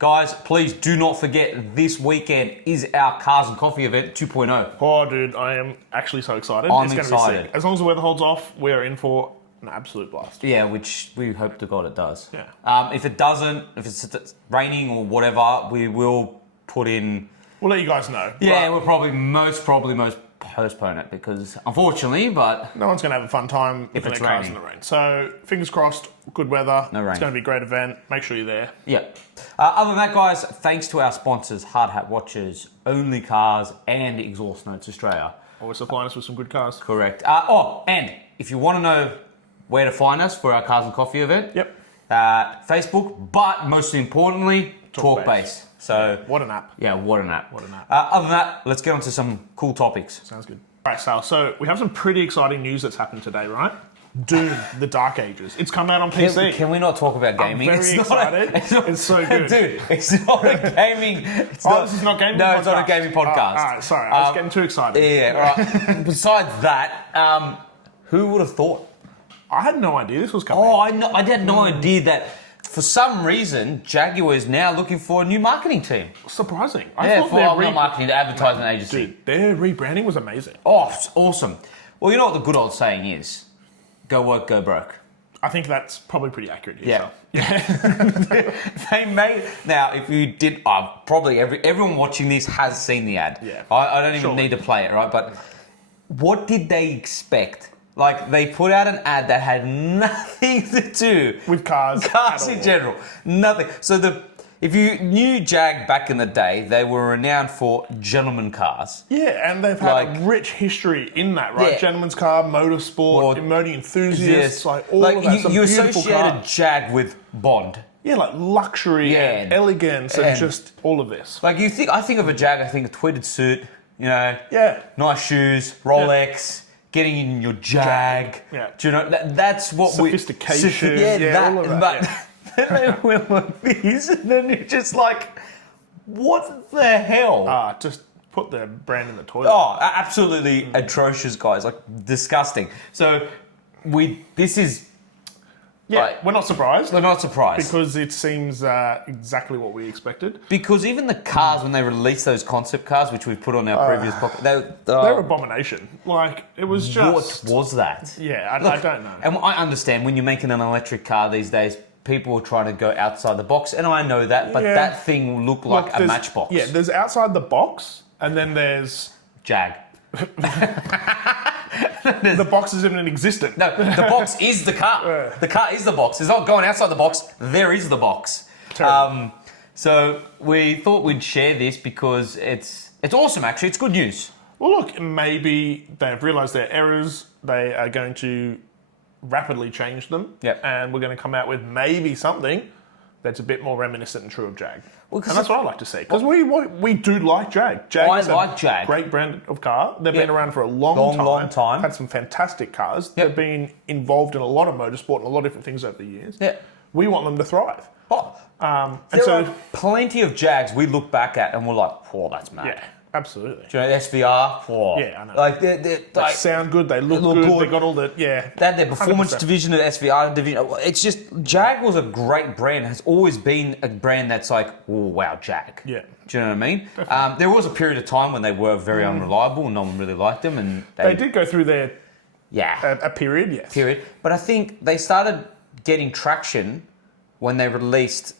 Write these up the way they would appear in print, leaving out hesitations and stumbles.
Guys, please do not forget this weekend is our Cars and Coffee event 2.0. Oh, dude, I am actually so excited. I'm it's excited. Going to be sick. As long as the weather holds off, we're in for an absolute blast. Yeah, which we hope to God it does. Yeah. If it doesn't, if it's raining or whatever, we will put in... We'll let you guys know. Yeah, we'll probably most postpone it because, unfortunately, but... No one's going to have a fun time if it's cars in the rain. So, fingers crossed, good weather. No rain. It's going to be a great event. Make sure you're there. Yeah. Other than that, guys, thanks to our sponsors, Hard Hat Watches, Only Cars, and Exhaust Notes Australia. Always supplying us with some good cars. Correct. And if you want to know where to find us for our Cars and Coffee event, Yep. Facebook, but most importantly, TalkBase. So what an app. Yeah, what an app. What an app. Other than that, let's get on to some cool topics. Sounds good. All right, Sal. So we have some pretty exciting news that's happened today, right? Doom, The Dark Ages. It's come out on PC. Can we not talk about gaming? I'm very excited. It's so good. Dude, it's not a gaming... This is not gaming No, podcast? it's not a gaming podcast. All right, sorry. I was getting too excited. Yeah, all right. Besides that, who would have thought? I had no idea this was coming. Oh, I had no idea that for some reason Jaguar is now looking for a new marketing team. Surprising. I thought not marketing, the advertisement agency. Dude, their rebranding was amazing. Oh, it's awesome. Well, you know what the good old saying is? Go work, go broke. I think that's probably pretty accurate. Yeah. They made... Now, if you did... probably everyone watching this has seen the ad. Yeah. I don't even need to play it, right? But what did they expect? Like, they put out an ad that had nothing to do... with cars. Cars in general. Nothing. So if you knew Jag back in the day, they were renowned for gentleman cars. Yeah, and they've had a rich history in that, right? Yeah. Gentleman's car, motorsport, motor enthusiasts, all of that. Some you beautiful associated cars. Jag with Bond. Yeah, like luxury and elegance and just all of this. Like I think of a Jag, I think a tweeted suit, Yeah. nice shoes, Rolex, getting in your Jag. Yeah. Do you know, that's what Sophistication. all of that. But then they went like these, and then you're just like, what the hell? just put the brand in the toilet. Oh, absolutely atrocious, guys. Like, disgusting. So, this is... we're not surprised. We're not surprised. Because it seems exactly what we expected. Because even the cars, when they released those concept cars, which we've put on our previous podcast, they're abomination. Like, it was just... What was that? Yeah, I don't know. And I understand when you're making an electric car these days, people are trying to go outside the box, and I know that, but that thing will look like a matchbox. Yeah, there's outside the box, and then there's... Jag. The box isn't even existent. No, the box is the car. The car is the box. It's not going outside the box. There is the box. So we thought we'd share this because it's awesome, actually. It's good news. Well, look, maybe they've realised their errors. They are going to rapidly change them. Yep. And we're going to come out with maybe something that's a bit more reminiscent and true of Jag. Well, and that's what I like to see. Because we do like Jag. Jag is a great brand of car. They've been around for a long time. Had some fantastic cars. They've been involved in a lot of motorsport and a lot of different things over the years. Yeah. We want them to thrive. There are plenty of Jags we look back at and we're like, oh, that's mad. Yeah, absolutely. Do you know, SVR? Oh. Yeah, I know. Like, they sound good, they look good, they got all the, They had their performance 100%. Division and SVR division. It's just, Jag was a great brand, has always been a brand that's like, oh, wow, Jag. Yeah. Do you know what I mean? There was a period of time when they were very unreliable and no one really liked them. And they did go through their... A period, yes. But I think they started getting traction when they released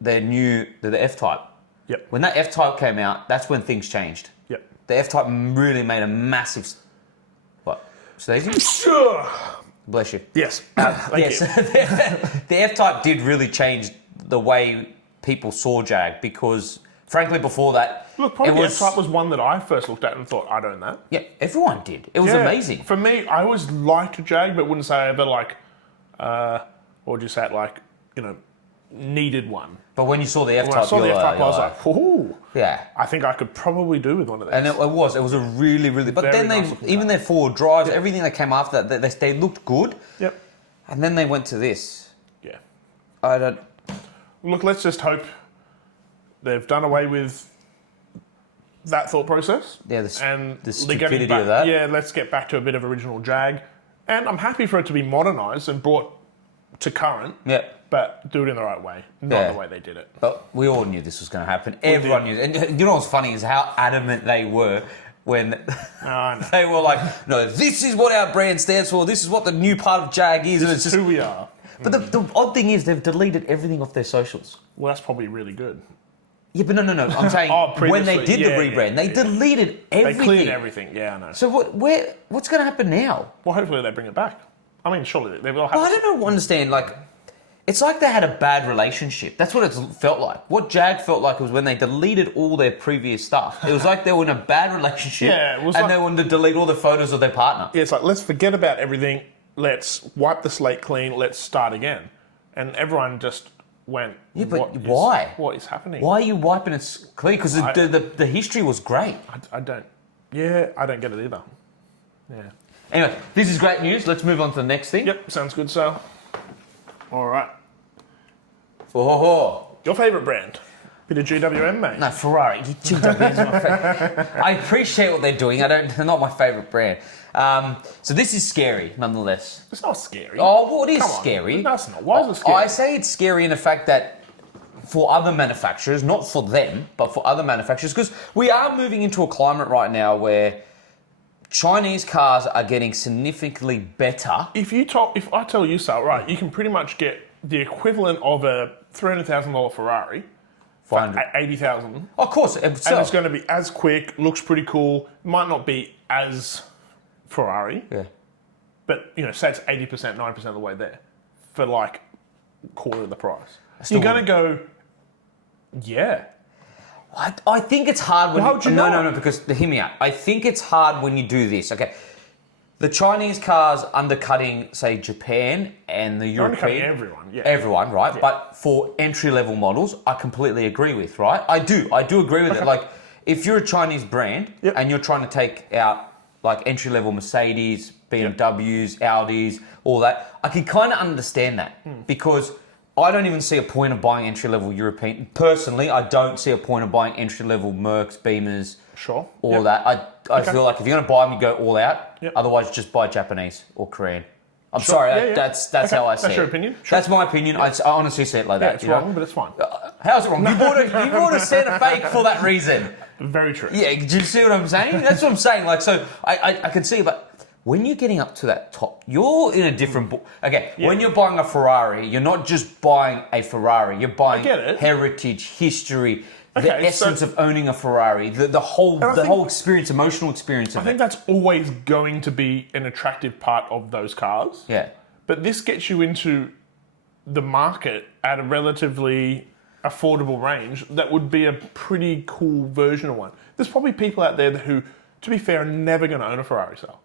the F-Type. Yep. When that F-Type came out, that's when things changed. Yep. The F-Type really made a massive... What? Sneezing? Sure. Bless you. Yes. Thank you. The F-Type did really change the way people saw Jag because, frankly, before that... Look, probably the F-Type was one that I first looked at and thought, I'd own that. Yeah, everyone did. It was amazing. For me, I always liked Jag, but wouldn't say I ever what would you say it needed one. But when you saw the F-Type, I was like, ooh. Yeah. I think I could probably do with one of these. And it was a really, really... But then even their forward drives, everything that came after that, they looked good. Yep. And then they went to this. Yeah. Look, let's just hope they've done away with that thought process. Yeah, the stupidity back, of that. Yeah, let's get back to a bit of original Jag. And I'm happy for it to be modernised and brought to current. Yeah. But do it in the right way, not the way they did it. But we all knew this was going to happen. Everyone knew. And you know what's funny is how adamant they were when they were like, no, this is what our brand stands for. This is what the new part of Jag is. This is who we are. But the odd thing is they've deleted everything off their socials. Well, that's probably really good. Yeah, but no. I'm saying when they did the rebrand, they deleted everything. They cleared everything. Yeah, I know. So what's going to happen now? Well, hopefully they bring it back. I mean, surely they will have. Well, I don't understand. Like, it's like they had a bad relationship. That's what it felt like. What Jag felt like was when they deleted all their previous stuff. It was like they were in a bad relationship, they wanted to delete all the photos of their partner. Yeah, it's like, let's forget about everything. Let's wipe the slate clean. Let's start again. And everyone just went. Yeah, but why? What is happening? Why are you wiping it clean? Because the history was great. I don't. Yeah, I don't get it either. Yeah. Anyway, this is great news. Let's move on to the next thing. Yep, sounds good, Sal. All right. Oh. Your favourite brand? Bit of GWM, mate. No, Ferrari. GWM is my favourite. I appreciate what they're doing. They're not my favourite brand. So this is scary, nonetheless. It's not scary. Oh, well, it is scary. No, it's not. Why is it scary? I say it's scary in the fact that for other manufacturers, not for them, but for other manufacturers, because we are moving into a climate right now where Chinese cars are getting significantly better. If I tell you, Sal, right, you can pretty much get the equivalent of a $300,000 Ferrari for $80,000. Of course, and it's going to be as quick, looks pretty cool. Might not be as Ferrari, but say it's 80%, 90% of the way there for like quarter of the price. You're going to go, yeah. I think it's hard when... How would you know? No, because hear me out. I think it's hard when you do this. Okay, the Chinese cars undercutting, say, Japan and the European... Undercutting everyone, yeah. Everyone, right? Yeah. But for entry-level models, I completely agree with, right? I do agree with it. Like, if you're a Chinese brand and you're trying to take out, like, entry-level Mercedes, BMWs, Audis, all that, I can kind of understand that because... I don't even see a point of buying entry-level European. Personally, I don't see a point of buying entry-level Mercs, Beamers, all that. I feel like if you're going to buy them, you go all out. Yep. Otherwise, just buy Japanese or Korean. I'm sorry, that's how I see it. That's your opinion? Sure. That's my opinion. I honestly see it like that. It's wrong, but it's fine. How's it wrong? You bought a Santa Fe for that reason. Very true. Yeah, do you see what I'm saying? That's what I'm saying. Like, so I can see, but... When you're getting up to that top, you're in a different... when you're buying a Ferrari, you're not just buying a Ferrari. You're buying heritage, history, the essence of owning a Ferrari, the whole experience, emotional experience of it. I think that's always going to be an attractive part of those cars. Yeah. But this gets you into the market at a relatively affordable range that would be a pretty cool version of one. There's probably people out there who, to be fair, are never going to own a Ferrari, Sal.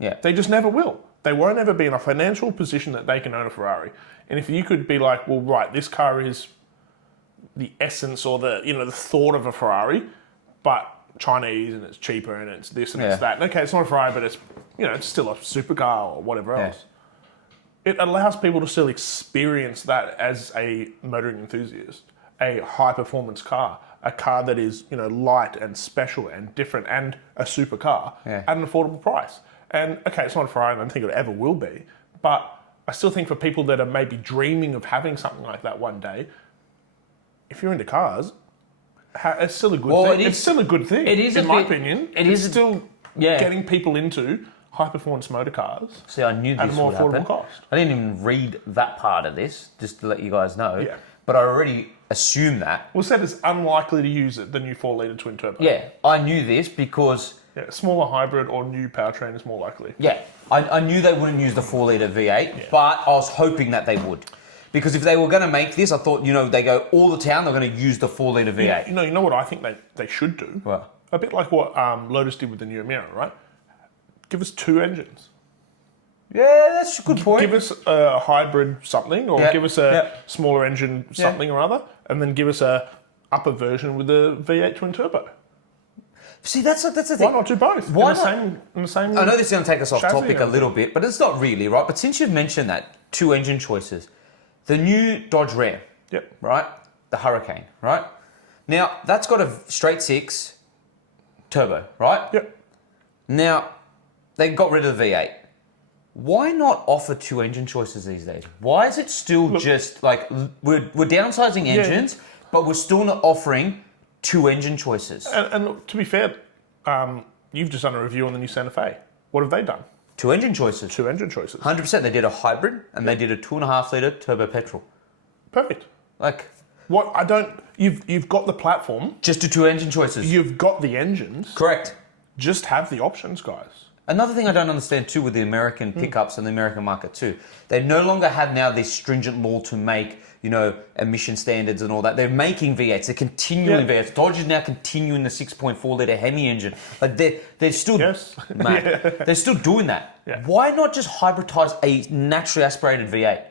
Yeah. They just never will. They won't ever be in a financial position that they can own a Ferrari. And if you could be like, well, right, this car is the essence or the thought of a Ferrari, but Chinese and it's cheaper and it's this and it's that. And okay, it's not a Ferrari, but it's still a supercar or whatever else. It allows people to still experience that as a motoring enthusiast, a high performance car, a car that is light and special and different and a supercar at an affordable price. And, okay, it's not a Ferrari, I don't think it ever will be, but I still think for people that are maybe dreaming of having something like that one day, if you're into cars, it's still a good thing. It's still a good thing, in my opinion. It's still getting people into high-performance motor cars. See, I knew this at a more affordable happen. Cost. I didn't even read that part of this, just to let you guys know. Yeah. But I already assumed that. Well, said it's unlikely to use the new 4-litre twin turbo. Yeah, I knew this because... Yeah, smaller hybrid or new powertrain is more likely. Yeah, I knew they wouldn't use the 4-litre V8, but I was hoping that they would. Because if they were going to make this, I thought, they go all the town, they're going to use the 4-litre V8. You know what I think they should do? What? A bit like what Lotus did with the new Emira, right? Give us 2 engines. Yeah, that's a good point. Give us a hybrid something, or give us a smaller engine something or other, and then give us a upper version with a V8 twin turbo. See, that's the thing. Why not do both? Why in the same I know this is going to take us off topic a little bit, but it's not really, right? But since you've mentioned that, 2 engine choices, the new Dodge Ram, right? The Hurricane, right? Now, that's got a straight 6 turbo, right? Yep. Now, they got rid of the V8. Why not offer 2 engine choices these days? Why is it still just like we're downsizing engines, but we're still not offering 2 engine choices? And to be fair, you've just done a review on the new Santa Fe. What have they done? 2 engine choices. 2 engine choices. 100%. They did a hybrid and they did a 2.5 litre turbo petrol. Perfect. Like what I don't. You've got the platform. Just do 2 engine choices. You've got the engines. Correct. Just have the options, guys. Another thing I don't understand too with the American pickups and the American market too, they no longer have now this stringent law to make, emission standards and all that. They're making V8s. They're continuing V8s. Dodge is now continuing the 6.4 litre Hemi engine. Like they're still, they're still doing that. Yeah. Why not just hybridize a naturally aspirated V8?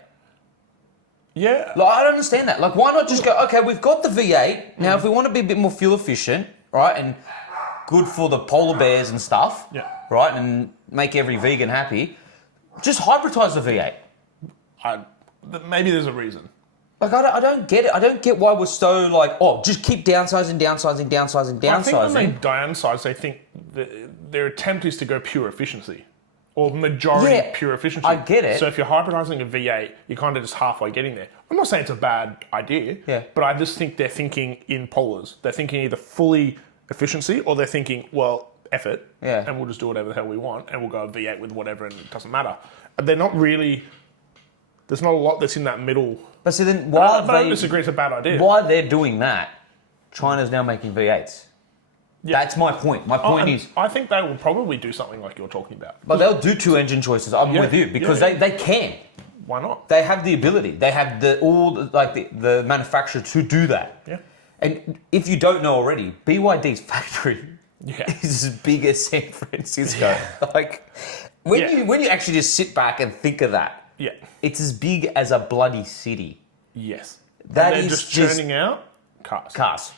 Yeah. Like, I don't understand that. Like, why not just go, okay, we've got the V8. Now, if we want to be a bit more fuel efficient, right, and good for the polar bears and stuff, right, and make every vegan happy, just hybridize the V8. Maybe there's a reason. Like, I don't get it. I don't get why we're so like, just keep downsizing. I think when they downsize, they think their attempt is to go pure efficiency. Or majority pure efficiency. I get it. So if you're hybridizing a V8, you're kind of just halfway getting there. I'm not saying it's a bad idea, but I just think they're thinking in polars. They're thinking either fully efficiency or they're thinking, well, F it, and we'll just do whatever the hell we want and we'll go V8 with whatever and it doesn't matter. And they're not really... There's not a lot that's in that middle... But see, then why I don't disagree it's a bad idea. Why they're doing that, China's now making V8s. Yeah. That's my point. My point is... I think they will probably do something like you're talking about. But they'll do 2 engine choices. I'm with you because they can. Why not? They have the ability. They have the manufacturer to do that. Yeah. And if you don't know already, BYD's factory is as big as San Francisco. Yeah. Like when you actually just sit back and think of that, it's as big as a bloody city. Yes. That and is just churning out cars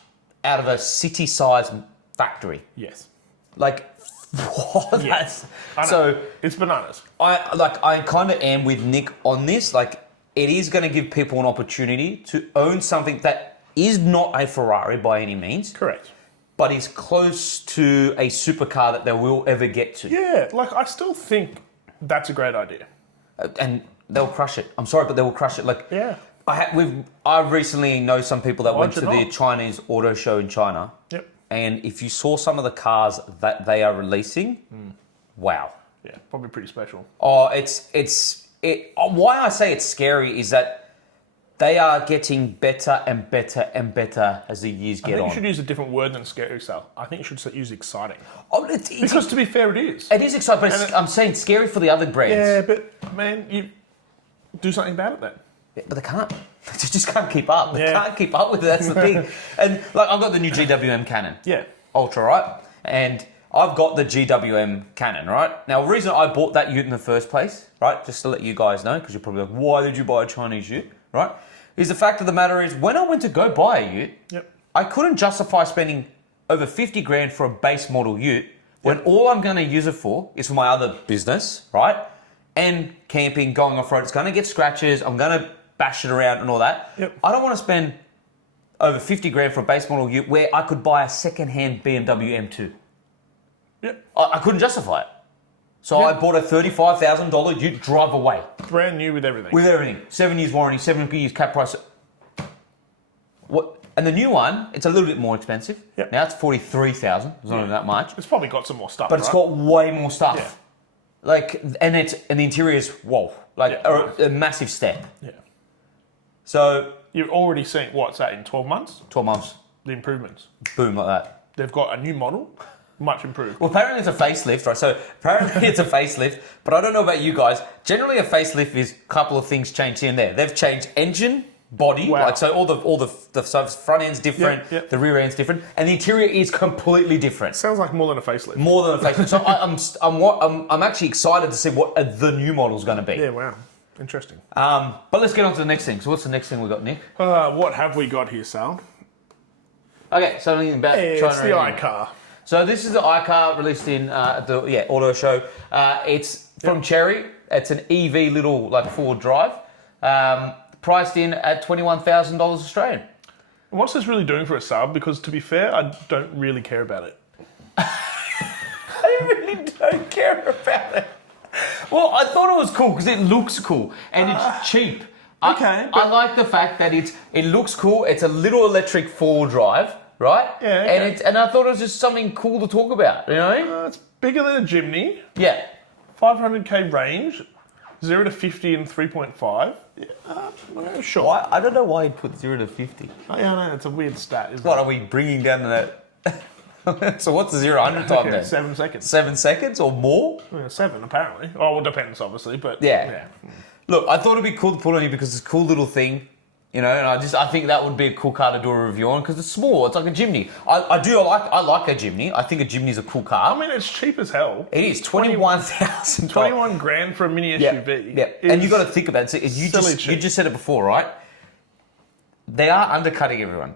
out of a city-sized factory. Yes. Like what? Yes. So it's bananas. I kind of am with Nick on this. Like it is going to give people an opportunity to own something that is not a Ferrari by any means. Correct. But is close to a supercar that they will ever get to. Yeah, like I still think that's a great idea. And they'll crush it. I'm sorry, but they will crush it. Like I recently know some people that went to the Chinese auto show in China. Yep. And if you saw some of the cars that they are releasing, wow. Yeah, probably pretty special. Oh, why I say it's scary is that they are getting better and better and better as the years get on. I think you should use a different word than scary, Sal. I think you should use exciting. Because to be fair, it is. It is exciting, but I'm saying scary for the other brands. Yeah, but man, you do something about it then. Yeah, but they can't. They just can't keep up. They can't keep up with it. That's the thing. And like I've got the new GWM Cannon. Yeah. Ultra, right? And I've got the GWM Cannon, right? Now, the reason I bought that ute in the first place, right, just to let you guys know, because you're probably like, why did you buy a Chinese ute, right? Is the fact of the matter is, when I went to go buy a ute, I couldn't justify spending over 50 grand for a base model ute when all I'm going to use it for is for my other business, right? And camping, going off-road. It's going to get scratches. I'm going to bash it around and all that. Yep. I don't want to spend over 50 grand for a base model ute where I could buy a second-hand BMW M2. Yep. I couldn't justify it. So I bought a $35,000 ute, drive away. Brand new with everything. With everything. 7 years warranty, 7 years cap price. What? And the new one, it's a little bit more expensive. Yep. Now it's $43,000. It's not even that much. It's probably got some more stuff, but it's got way more stuff. Yeah. Like, and the interior is, whoa, like a massive step. Yeah. So you've already seen, what's that, in 12 months? 12 months. The improvements. Boom, like that. They've got a new model, much improved. Well, apparently it's a facelift, right? So apparently it's a facelift, but I don't know about you guys. Generally, a facelift is a couple of things changed here and there. They've changed engine, body, like so all the so front end's different, the rear end's different, and the interior is completely different. Sounds like more than a facelift. More than a facelift. So I'm actually excited to see what the new model's going to be. Yeah, wow. Interesting. But let's get on to the next thing. So what's the next thing we got, Nick? What have we got here, Sal? Okay, something about it's the iCar. So this is the iCar released in the auto show. It's from Cherry. It's an EV little like 4-wheel drive, priced in at $21,000 Australian. And what's this really doing for a sub? Because to be fair, I don't really care about it. I really don't care about it. Well, I thought it was cool because it looks cool and it's cheap. Okay. I like the fact that it looks cool. It's a little electric four-wheel drive, right? Yeah. Okay. And I thought it was just something cool to talk about, you know? It's bigger than a Jimny. Yeah. 500k range, 0 to 50 in 3.5. Yeah, sure. I don't know why you'd put 0 to 50. Oh, yeah, no, it's a weird stat, isn't What it? are we bringing down to that? So what's the 0 to 100 time then? 7 seconds. 7 seconds or more? Yeah, 7 apparently. Oh, well, it depends obviously, but Yeah. Look, I thought it'd be cool to put on you because it's a cool little thing, you know. And I think that would be a cool car to do a review on because it's small. It's like a Jimny. I like a Jimny. I think a Jimny's a cool car. I mean, it's cheap as hell. It is 21,000. 21 grand for a mini SUV. Yeah, and you got to think about it. You just said it before, right? They are undercutting everyone.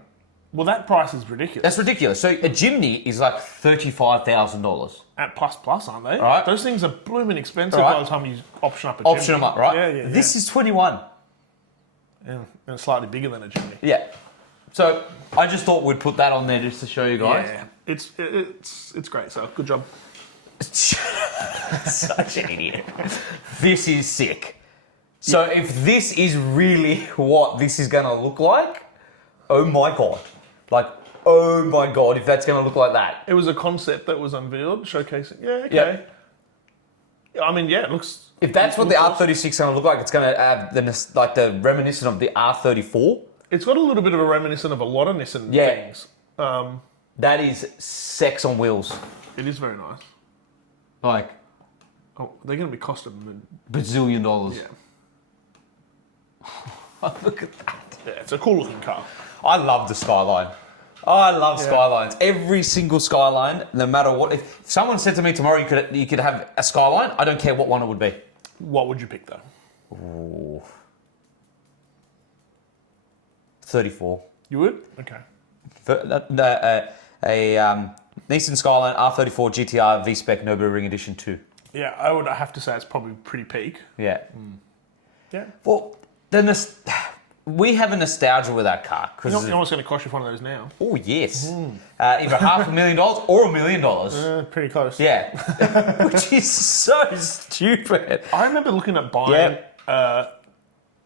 Well, that price is ridiculous. That's ridiculous. So a Jimny is like $35,000. At plus, aren't they? Right. Those things are blooming expensive Right. by the time you option up a Jimny. Option them up, right? Yeah. This is 21. Yeah, and it's slightly bigger than a Jimny. Yeah. So I just thought we'd put that on there just to show you guys. Yeah, it's great. So good job. Such an idiot. This is sick. So if this is really what this is going to look like, oh my God. Like, oh my God, if that's going to look like that. It was a concept that was unveiled, showcasing. Yeah, okay. Yep. I mean, yeah, it looks... If that's what the R36 is going to look like, it's going to have the reminiscent of the R34. It's got a little bit of a reminiscent of a lot of Nissan things. That is sex on wheels. It is very nice. Like... Oh, they're going to be costing bazillion dollars. Yeah. Look at that. Yeah, it's a cool looking car. I love the Skyline. I love Skylines. Every single Skyline, no matter what. If someone said to me tomorrow you could have a Skyline, I don't care what one it would be. What would you pick though? Ooh. 34. You would? Okay. A Nissan Skyline R34 GTR V-Spec Nürburgring Edition 2. Yeah, I would have to say it's probably pretty peak. Yeah. Yeah. Well, we have a nostalgia with that car. You know what's going to cost you one of those now? Oh, yes. Either $500,000 or $1 million. Pretty close. Yeah. Which is so stupid. I remember looking at buying, I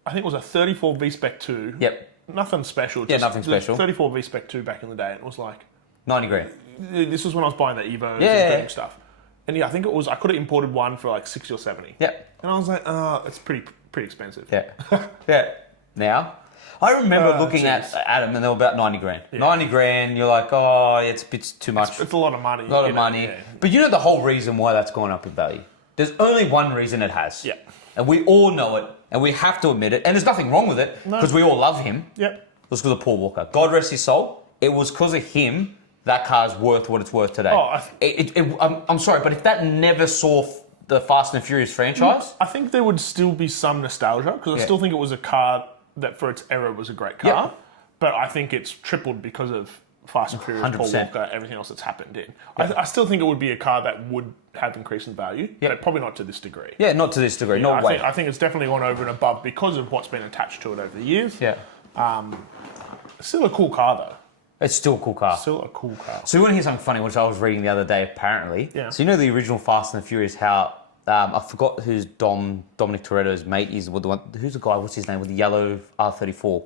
think it was a 34 V-Spec 2. Yep. Nothing special. Yeah, nothing special. 34 V-Spec 2 back in the day, and it was like... 90 grand. This was when I was buying the Evos and doing stuff. And yeah, I think I could have imported one for like 60 or 70. Yep. And I was like, it's pretty expensive. Yeah. Yeah. Now, I remember looking at them and they were about 90 grand. Yeah. 90 grand, you're like, oh, it's a bit too much. It's a lot of money. A lot of money. Yeah. But you know the whole reason why that's gone up in value? There's only one reason it has. Yeah. And we all know it, and we have to admit it. And there's nothing wrong with it, because we all love him. Yep. It was because of Paul Walker. God rest his soul. It was because of him that car's worth what it's worth today. Oh, I'm sorry, but if that never saw the Fast and Furious franchise... I think there would still be some nostalgia, because I still think it was a car that for its era was a great car. Yep. But I think it's tripled because of Fast and Furious, 100%. Paul Walker, everything else that's happened in. Yep. I still think it would be a car that would have increased in value, but probably not to this degree. Yeah, not to this degree. No way. I think it's definitely gone over and above because of what's been attached to it over the years. Yeah. Still a cool car, though. It's still a cool car. Still a cool car. So you want to hear something funny, which I was reading the other day, apparently. Yeah. So you know the original Fast and the Furious, how... I forgot who's Dominic Toretto's mate is. The one, who's the guy, what's his name, with the yellow R34?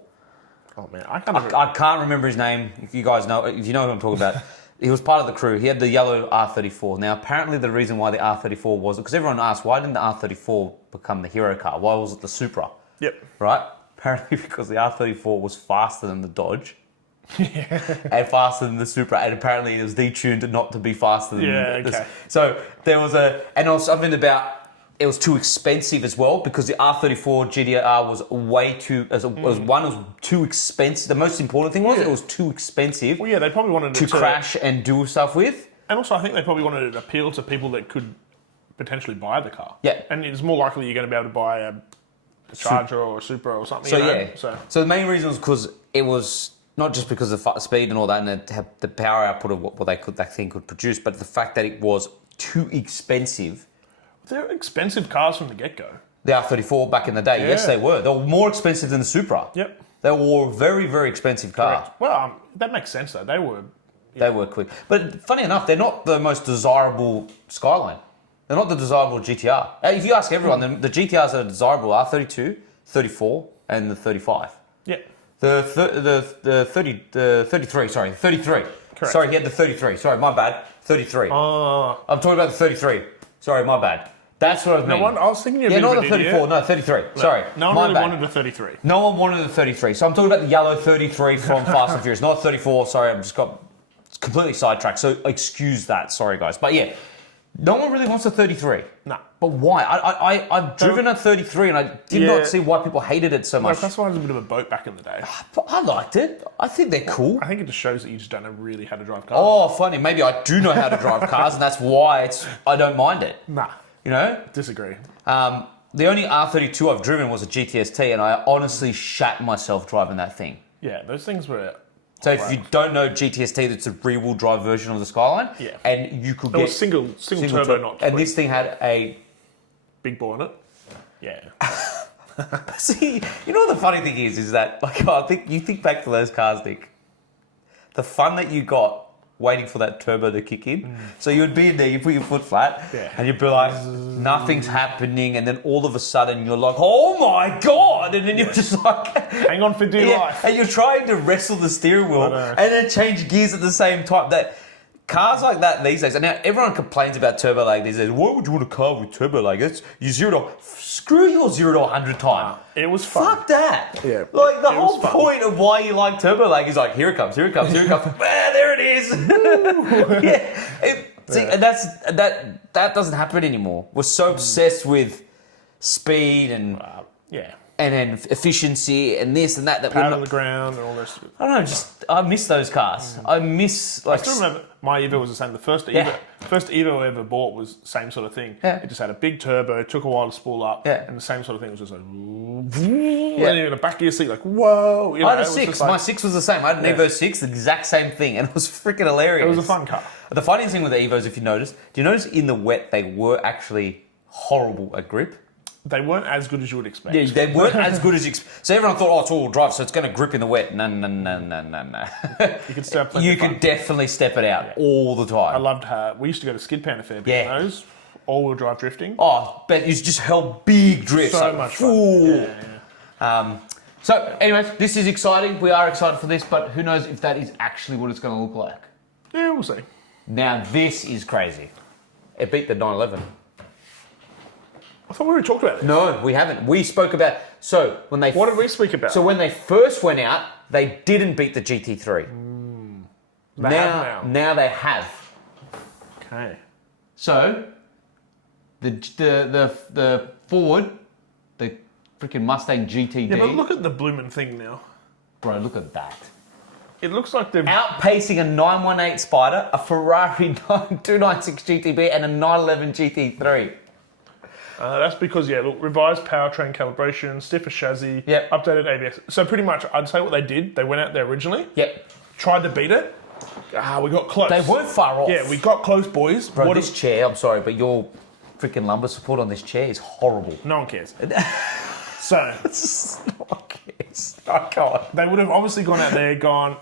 Oh, man. I can't remember his name. If you guys know, if you know who I'm talking about. He was part of the crew. He had the yellow R34. Now, apparently the reason why the R34 was... Because everyone asked, why didn't the R34 become the hero car? Why was it the Supra? Yep. Right? Apparently because the R34 was faster than the Dodge. And faster than the Supra, and apparently it was detuned not to be faster than this. So there was and also something about it was too expensive as well, because the R34 GTR was way too was too expensive. The most important thing was it was too expensive. Well, yeah, they probably wanted to crash and do stuff with. And also, I think they probably wanted it to appeal to people that could potentially buy the car. Yeah, and it's more likely you're going to be able to buy a Charger or a Supra or something. So the main reason was because it was. Not just because of the speed and all that, and the power output of what that thing could produce, but the fact that it was too expensive. They're expensive cars from the get-go. The R34 back in the day, yes, they were. They were more expensive than the Supra. Yep. They were a very, very expensive car. Correct. Well, that makes sense though. They were. They were quick, but funny enough, they're not the most desirable Skyline. They're not the desirable GTR. If you ask everyone, then the GTRs that are desirable are 32, 34, and the 35. Yeah. The 33, sorry, 33. Correct. Sorry, he had the 33. Sorry, my bad. 33. Oh. I'm talking about the 33. Sorry, my bad. That's what I mean. No one, I was thinking you're not the 34. No, 33. Sorry. No one really wanted a 33. No one wanted a 33. So I'm talking about the yellow 33 from Fast and Furious, not 34. Sorry, I've just got completely sidetracked. So excuse that. Sorry, guys. But yeah, no one really wants a 33. No. But why? I've driven a 33 and I did not see why people hated it so much. Like, that's why it was a bit of a boat back in the day. But I liked it. I think they're cool. I think it just shows that you just don't know really how to drive cars. Oh, funny. Maybe I do know how to drive cars and that's why I don't mind it. Nah. You know? Disagree. The only R32 I've driven was a GTST and I honestly shat myself driving that thing. Yeah, those things were... So if you don't know GTST, that's a rear-wheel drive version of the Skyline. Yeah. And you could get... It was single turbo, not and this thing had a... Big boy on it? Yeah. See, you know what the funny thing is that, like, I think you think back to those cars, Nick. The fun that you got waiting for that turbo to kick in. So you would be in there, you put your foot flat, and you'd be like, nothing's happening, and then all of a sudden you're like, oh my God! And then you're just like... Hang on for dear life. And you're trying to wrestle the steering wheel and then change gears at the same time. That cars like that these days, and now everyone complains about turbo lag these days. Why would you want a car with turbo lag? It's you screw your 0 to 100 time. It was fun. Fuck that. Yeah. Like the whole point of why you like turbo lag is like, here it comes, here it comes, here it comes. There it is. See, and that doesn't happen anymore. We're so obsessed with speed and and then efficiency and this and that power to the ground and all this. I don't know. I miss those cars. I miss. Like, I still remember my Evo was the same. The first Evo I ever bought was the same sort of thing. Yeah. It just had a big turbo. It took a while to spool up. Yeah. And the same sort of thing was just like, and then in the back of your seat, like, whoa. You know, I had a 6. My 6 was the same. I had an Evo 6, the exact same thing, and it was freaking hilarious. It was a fun car. The funniest thing with the Evos, if you notice, do you notice in the wet they were actually horrible at grip? They weren't as good as you would expect. Yeah, they weren't as good as you expect. So everyone thought, it's all-wheel drive, so it's going to grip in the wet. No. You could step. You could definitely step it out all the time. I loved how we used to go to Skid Pan a fair bit in those all-wheel drive drifting. Oh, but you just held big drifts. So much fun. So, anyways, this is exciting. We are excited for this, but who knows if that is actually what it's going to look like. Yeah, we'll see. Now, this is crazy. It beat the 911. I thought we already talked about this. No, we haven't. We spoke about... What did we speak about? So when they first went out, they didn't beat the GT3. They have now. Now they have. Okay. So, the Ford, the freaking Mustang GTD... Yeah, but look at the blooming thing now. Bro, look at that. It looks like they're... Outpacing a 918 Spider, a Ferrari 296 GTB, and a 911 GT3. That's because, revised powertrain calibration, stiffer chassis, Yep. updated ABS. So pretty much, I'd say what they did, they went out there originally, tried to beat it. We got close. They weren't far off. Yeah, we got close, boys. Bro, this chair, I'm sorry, but your freaking lumbar support on this chair is horrible. No one cares. So... No one cares. I can't. They would have obviously gone out there,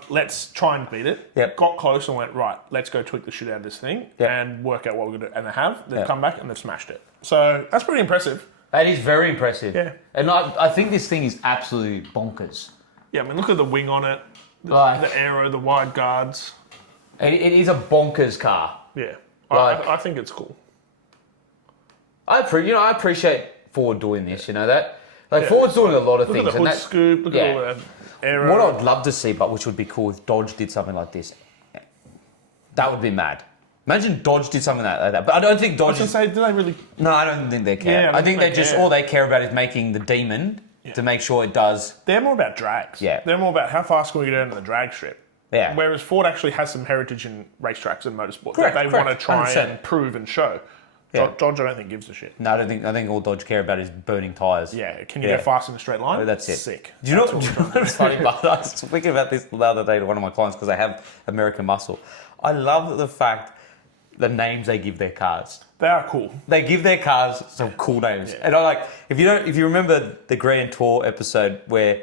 let's try and beat it. Yep. Got close and went, right, let's go tweak the shit out of this thing and work out what we're going to do. And they have. They've come back and they've smashed it. So that's pretty impressive. That is very impressive. Yeah. And I think this thing is absolutely bonkers. Yeah, I mean, look at the wing on it, the aero, the wide guards. It is a bonkers car. Yeah. I think it's cool. I appreciate Ford doing this, you know that? Like, Ford's doing a lot of things. Look at the hood scoop, look at all that aero. What I'd love to see, but which would be cool, if Dodge did something like this. That would be mad. Imagine Dodge did something like that. But I don't think Dodge... do they really... No, I don't think they care. Yeah, I think they just... All they care about is making the Demon to make sure it does... They're more about drags. Yeah. They're more about how fast can we get into the drag strip. Yeah. Whereas Ford actually has some heritage in racetracks and motorsport Correct, that they want to try 100%. and prove and show. Yeah. Dodge, I don't think gives a shit. No, I think all Dodge care about is burning tyres. Yeah, can you go fast in a straight line? That's it. Sick. Do you know what's funny? But I was thinking about this the other day to one of my clients because they have American Muscle. I love the fact the names they give their cars. They are cool. They give their cars some cool names. Yeah. And I like if you remember the Grand Tour episode where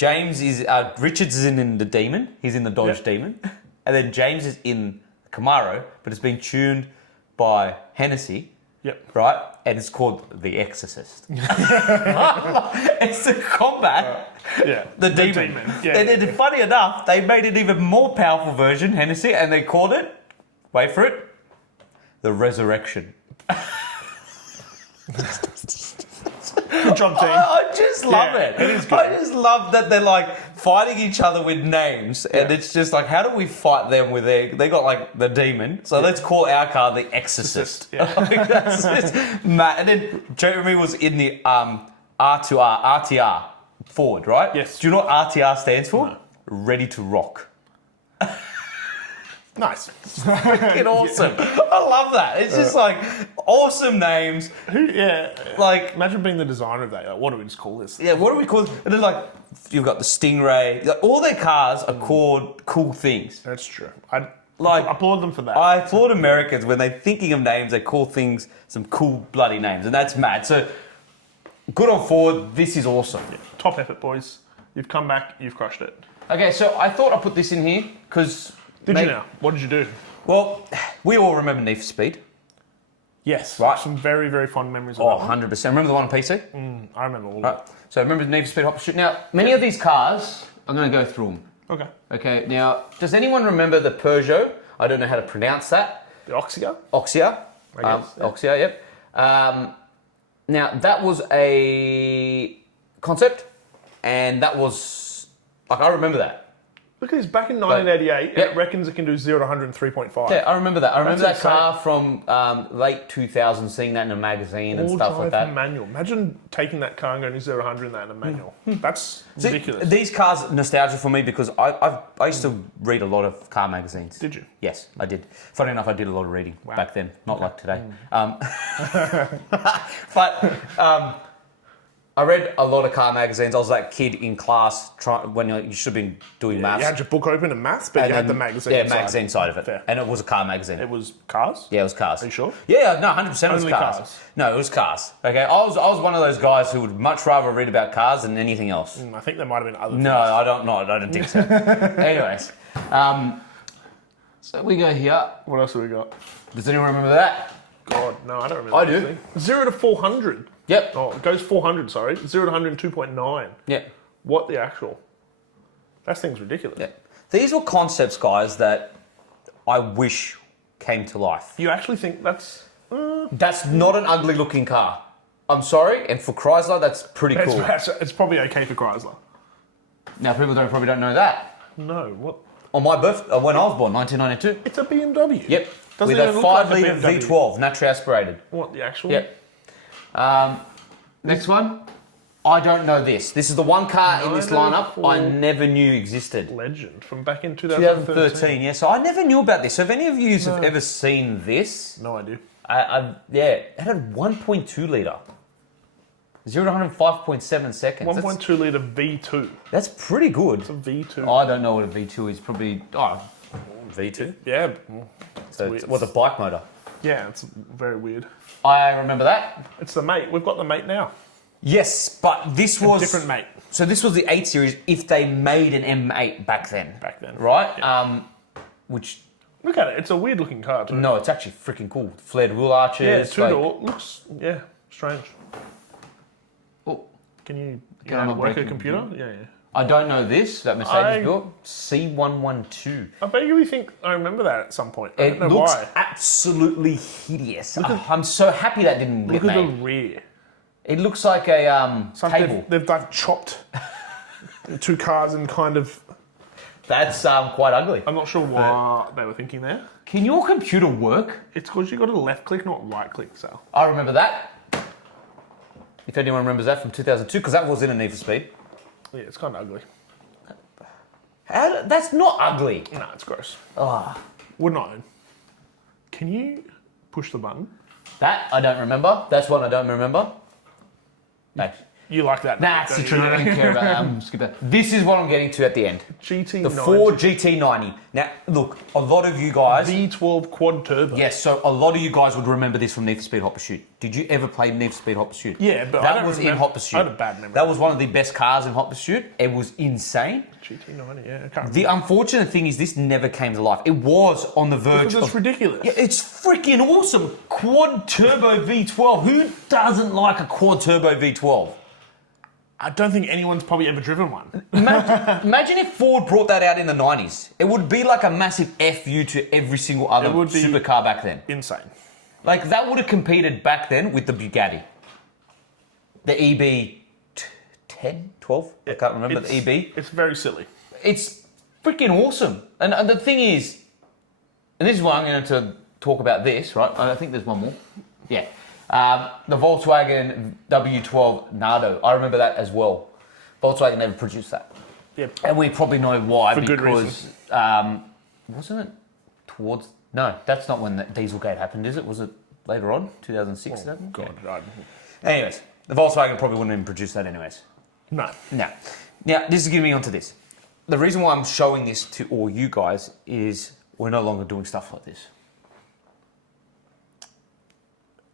Richards is in the Demon, he's in the Dodge Demon, and then James is in Camaro, but it's been tuned by Hennessy, Yep. Right? And it's called The Exorcist. It's the combat. The demon. And funny enough, they made an even more powerful version, Hennessy, and they called it, wait for it, The Resurrection. Good job, team. I just love it. It is good. I just love that they're like fighting each other with names, and it's just like, how do we fight them with they got like the demon? So let's call our car the Exorcist. Like, that's just mad. And then Jeremy was in the RTR Ford, right? Yes. Do you know what RTR stands for? No. Ready to rock. Nice. Freaking awesome. I love that. It's just like awesome names. Like, imagine being the designer of that. Like, what do we just call this? Yeah, what do we call it? And then like, you've got the Stingray. Like, all their cars are called cool things. That's true. I applaud them for that. I applaud Americans when they're thinking of names, they call things some cool bloody names. And that's mad. So, good on Ford. This is awesome. Yeah. Top effort, boys. You've come back. You've crushed it. Okay, so I thought I'd put this in here because... Did you now? What did you do? Well, we all remember Need for Speed. Yes. Right. Some very, very fond memories of that. 100%. Remember the one on PC? I remember all of it. So remember Need for Speed Hot Pursuit. Now, many of these cars, I'm going to go through them. Okay. Okay, now, does anyone remember the Peugeot? I don't know how to pronounce that. The Oxia? Oxia. I guess. Oxia, yep. Now, that was a concept, and that was, like, I remember that. Look at this, back in 1988, it reckons it can do 0 to 103.5. Yeah, I remember that. I remember that car from late 2000, seeing that in a magazine and stuff like that. Manual. Imagine taking that car and going 0 to 100 in that in a manual. That's ridiculous. These cars, nostalgia for me because I used to read a lot of car magazines. Did you? Yes, I did. Funny enough, I did a lot of reading back then, not like today. But I read a lot of car magazines. I was that kid in class when you should have been doing maths. You had your book open in maths, but you had the magazine side. Magazine side of it. Fair. And it was a car magazine. It was cars? Yeah, it was cars. Are you sure? Yeah, no, 100% it was cars. No, it was cars. Okay, I was one of those guys who would much rather read about cars than anything else. I think there might have been other things. No, I don't think so. Anyways, so we go here. What else have we got? Does anyone remember that? God, no, I don't remember. I do. 0 to 400. Yep. Oh, it goes 400, sorry. 0 to 102.9. Yep. What the actual? That thing's ridiculous. Yep. These were concepts, guys, that I wish came to life. You actually think that's... That's not an ugly looking car. I'm sorry, and for Chrysler, that's pretty cool. It's probably okay for Chrysler. Now, people probably don't know that. No, what? On my birthday, when I was born, 1992. It's a BMW. Yep. Doesn't with a 5-litre like V12, naturally aspirated. What, the actual? Yep. Next one. I don't know this. This is the one car in this lineup I never knew existed. Legend from back in 2013. Yeah. So I never knew about this. So if any of you have ever seen this, no idea. It had 1.2 litre. 0 to 105.7 seconds. 1.2 litre V2. That's pretty good. It's a V2. I don't know what a V2 is. Probably V2. Yeah. So it's a bike motor. Yeah, it's very weird. I remember that. It's the Mate. We've got the Mate now. Yes, but this was... a different Mate. So this was the 8 Series if they made an M8 back then. Right? Yeah. Which... Look at it. It's a weird looking car too. No, it's actually freaking cool. Flared wheel arches. Yeah, two-door. Looks, strange. Oh. Can you work a computer? Yeah. I don't know this, that Mercedes built. C112. I vaguely think I remember that at some point. I don't know looks why. absolutely hideous. I'm so happy that didn't get made. Look at the rear. It looks like a table. They've chopped two cars and kind of... That's quite ugly. I'm not sure what they were thinking there. Can your computer work? It's because you got a left click, not right click, Sal. I remember that. If anyone remembers that from 2002, because that was in a Need for Speed. Yeah, it's kind of ugly. That's not ugly. No, it's gross. Oh. Wouldn't own. Can you push the button? That I don't remember. That's one I don't remember. You like that? That's the truth. I don't care about that. Skip that. This is what I'm getting to at the end. GT90. The Ford GT90. Now, look, a lot of you guys... V12 quad turbo. Yes, so a lot of you guys would remember this from Need for Speed Hot Pursuit. Did you ever play Need for Speed Hot Pursuit? Yeah, but that was in Hot Pursuit. I had a bad memory. That was one of the best cars in Hot Pursuit. It was insane. GT90, yeah. I can't remember. The unfortunate thing is this never came to life. It was on the verge because it's ridiculous. Yeah, it's freaking awesome. Quad turbo V12. Who doesn't like a quad turbo V12? I don't think anyone's probably ever driven one. Imagine if Ford brought that out in the 90s. It would be like a massive FU to every single other supercar back then. Insane. Like, that would have competed back then with the Bugatti. The EB 10, 12? I can't remember the EB. It's very silly. It's freaking awesome. And the thing is, and this is why I'm going to talk about this, right? I think there's one more. Yeah. The Volkswagen W12 Nardo. I remember that as well. Volkswagen never produced that. Yep. And we probably know why. For because, good reason. Wasn't it towards... No, that's not when the Dieselgate happened, is it? Was it later on? 2006? Oh, God. Yeah. Anyways, the Volkswagen probably wouldn't even produce that anyways. No. Now, this is getting me onto this. The reason why I'm showing this to all you guys is we're no longer doing stuff like this.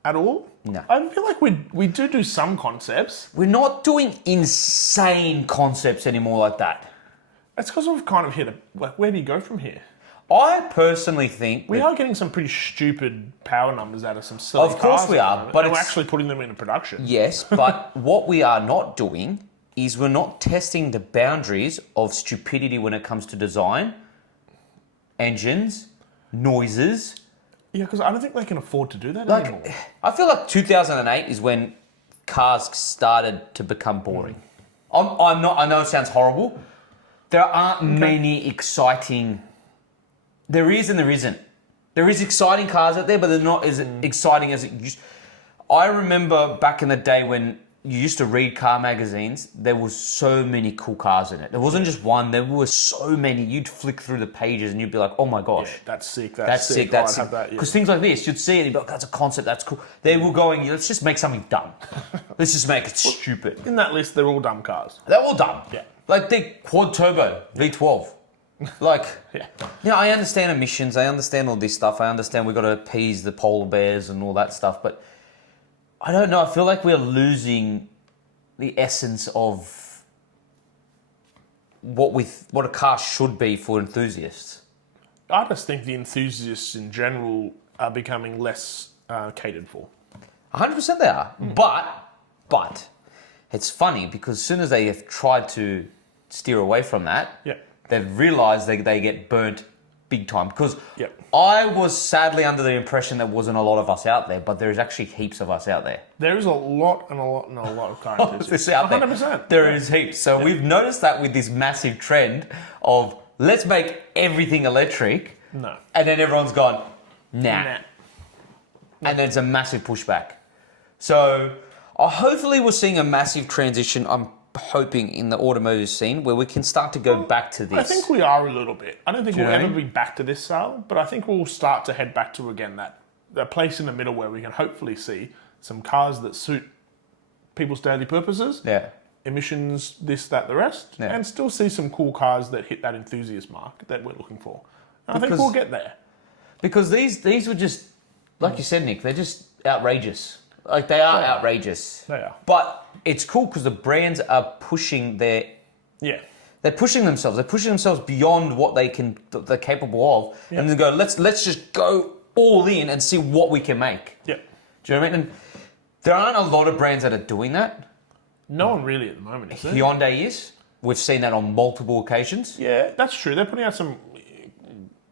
At all? No. I feel like we do some concepts. We're not doing insane concepts anymore like that. It's because we've kind of hit a... Like, where do you go from here? I personally think... We are getting some pretty stupid power numbers out of some silly cars. Of course we are, but we're actually putting them into production. Yes, but what we are not doing is we're not testing the boundaries of stupidity when it comes to design, engines, noises... Yeah, because I don't think they can afford to do that anymore. I feel like 2008 is when cars started to become boring. I'm not. I know it sounds horrible. There aren't many exciting... There is and there isn't. There is exciting cars out there, but they're not as exciting as it used. I remember back in the day when you used to read car magazines, there was so many cool cars in it. There wasn't just one, there were so many. You'd flick through the pages and you'd be like, oh my gosh. Yeah, that's sick, that's sick. Because things like this, you'd see it and you'd be like, that's a concept, that's cool. They were going, let's just make something dumb. Let's just make it stupid. In that list, they're all dumb cars. They're all dumb. Yeah. Like the quad turbo V12. Like, yeah, I understand emissions, I understand all this stuff, I understand we've got to appease the polar bears and all that stuff, but I don't know, I feel like we're losing the essence of what a car should be for enthusiasts. I just think the enthusiasts in general are becoming less catered for. 100% they are, but it's funny because as soon as they have tried to steer away from that, they've realised they get burnt big time. Because I was sadly under the impression there wasn't a lot of us out there, but there is actually heaps of us out there. There is a lot of car enthusiasts. Out there. 100%. There is heaps. So we've noticed that with this massive trend of let's make everything electric. No. And then everyone's gone, nah. And then it's a massive pushback. So hopefully we're seeing a massive transition. I'm hoping in the automotive scene where we can start to go back to this. I think we are a little bit. I don't think we'll ever be back to this, Sal, but I think we'll start to head back to, again, that place in the middle where we can hopefully see some cars that suit people's daily purposes, emissions, this, that, the rest, and still see some cool cars that hit that enthusiast mark that we're looking for. And I think we'll get there. Because these were just, like you said, Nick, they're just outrageous. Like, they are outrageous. They are. But it's cool because the brands are pushing their... Yeah. They're pushing themselves. They're pushing themselves beyond what they're capable of. And they go, let's just go all in and see what we can make. Yeah. Do you know what I mean? And there aren't a lot of brands that are doing that. No one really at the moment, is there? Hyundai is. We've seen that on multiple occasions. Yeah, that's true. They're putting out some...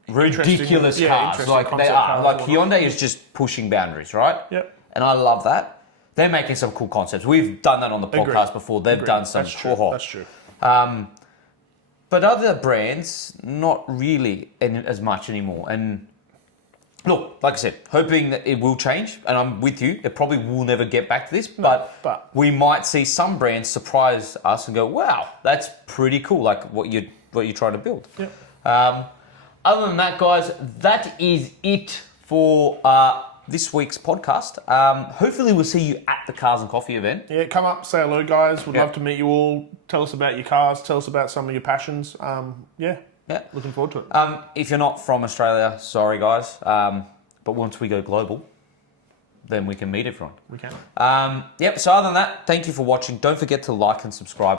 ridiculous cars. Like, they are. Like, Hyundai is just pushing boundaries, right? Yep. And I love that. They're making some cool concepts. We've done that on the podcast before. They've done some... That's true. That's true. But other brands, not really as much anymore. And look, like I said, hoping that it will change. And I'm with you. It probably will never get back to this. But we might see some brands surprise us and go, wow, that's pretty cool. Like what you're trying to build. Yeah. Other than that, guys, that is it for this week's podcast. Hopefully we'll see you at the Cars and Coffee event. Yeah, come up, say hello, guys. We'd love to meet you all. Tell us about your cars. Tell us about some of your passions. Yeah, looking forward to it. If you're not from Australia, sorry, guys. But once we go global, then we can meet everyone. We can. So other than that, thank you for watching. Don't forget to like and subscribe.